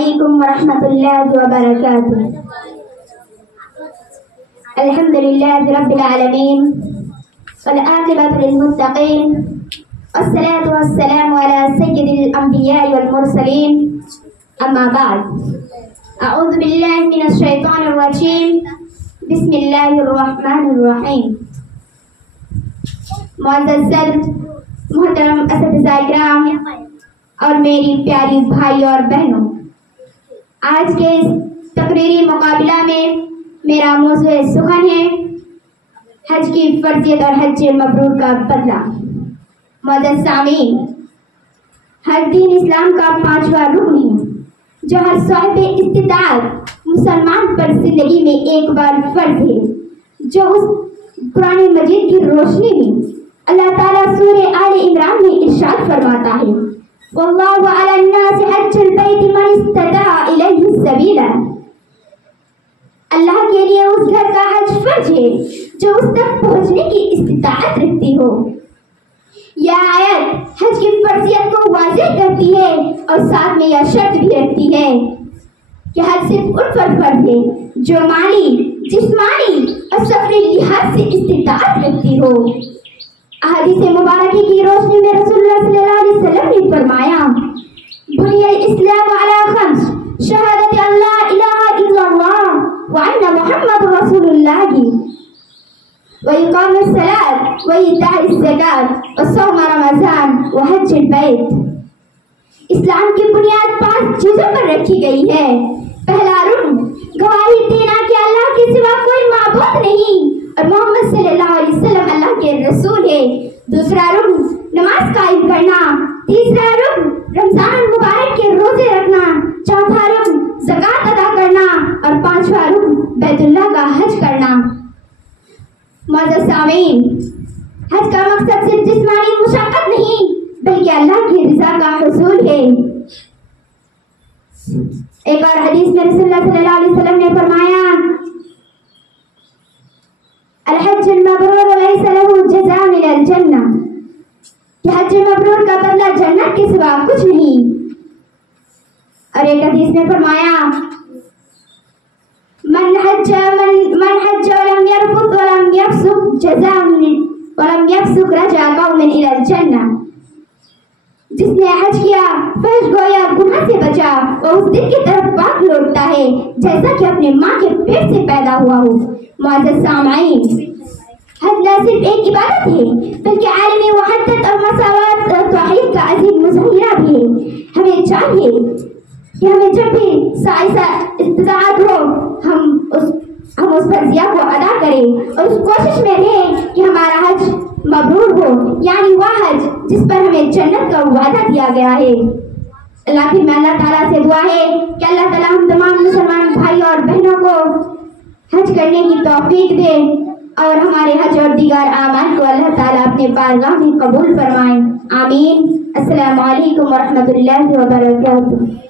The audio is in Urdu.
علیکم ورحمۃ اللہ وبرکاتہ۔ الحمد للہ رب العالمین والعاقبۃ للمتقین والصلاة والسلام علی سید الانبیاء والمرسلین، اما بعد، اعوذ باللہ من الشیطان الرجیم، بسم اللہ الرحمن الرحیم۔ معزز صدر، محترم اساتذہ اکرام اور میری پیاری بھائی اور بہنوں، آج کے اس تقریری مقابلہ میں میرا موضوع سخن ہے حج کی فرضیت اور حج مبرور کا بدلہ۔ معزز سامعین، ہر دین اسلام کا 5واں رکن ہے جو ہر صاحب استطاعت مسلمان پر زندگی میں ایک بار فرض ہے، جو اس قرآن مجید کی روشنی میں اللہ تعالیٰ سورہ آل عمران میں ارشاد فرماتا ہے، وَاللَّهُ عَلَى النَّاسِ حَجُّ الْبَيْتِ مَنِ اسْتَطَاعَ إِلَيْهِ سَبِيلًا۔ اللہ کے لیے اس گھر کا حج فرض ہے جو اس تک پہنچنے کی استطاعت رکھتی ہو۔ یہ آیت حج کی فرضیت کو واضح کرتی ہے اور ساتھ میں یہ شرط بھی رکھتی ہے کہ حج صرف ان پر فرض ہے جو مالی، جسمانی اور سفری لحاظ سے استطاعت رکھتی ہو۔ احادیث مبارکہ کی روشنی میں رسول اللہ صلی اللہ علیہ وسلم نے فرمایا، بنی الاسلام علی خمس، شہادت اللہ الہ الا اللہ وان محمد رسول اللہ، واقام الصلاۃ وایتاء الزکاۃ وصوم رمضان وحج البیت۔ اسلام کی بنیاد 5 چیزوں پر رکھی گئی ہے۔ پہلا رکن گواہی دینا کہ اللہ کے سوا کوئی معبود نہیں اور محمد صلی اللہ علیہ وسلم اللہ کے رسول ہے۔ دوسرا رکن نماز قائم کرنا۔ تیسرا رکن رمضان المبارک کے روزے رکھنا۔ چوتھا رکن زکوٰۃ ادا کرنا اور 5واں رکن بیت اللہ کا حج کرنا۔ معزز سامعین، حج کا مقصد صرف جسمانی مشقت نہیں بلکہ اللہ کی رضا کا حصول ہے۔ ایک اور حدیث میں رسول اللہ صلی اللہ علیہ وسلم نے فرمایا، الحج المبرور لیس له جزاء من الجنہ، کہ حج مبرور کا بدلہ جنت کے سوا کچھ نہیں۔ اور ایک حدیث میں فرمایا، من حج ولم يرفث ولم يفسق رجع قوما الى الجنہ، جس نے حج کیا فحش گویا گناہ سے بچا وہ اس دن کی طرف پاک لوٹتا ہے جیسا کہ اپنے ماں کے پیٹ سے پیدا ہوا ہو۔ معزز سامعین، حج نہ صرف ایک عبادت ہے بلکہ عالمی وحدت اور مساوات اور توحید کا عظیم مظاہرہ بھی ہے۔ ہمیں چاہیے کہ ہمیں جب بھی سائنسا استطاعت ہو ہم اس فرضیہ کو ادا کریں اور اس کوشش میں رہیں کہ ہمارا حج مبرور ہو، یعنی وہ حج جس پر ہمیں جنت کا وعدہ دیا گیا ہے۔ اللہ تعالیٰ سے دعا ہے کہ اللہ تعالیٰ ہم تمام مسلمان بھائی اور بہنوں کو حج کرنے کی توفیق دے اور ہمارے حج اور دیگر اعمال کو اللہ تعالیٰ اپنے بارگاہ میں قبول فرمائیں۔ آمین۔ السلام علیکم ورحمۃ اللہ وبرکاتہ۔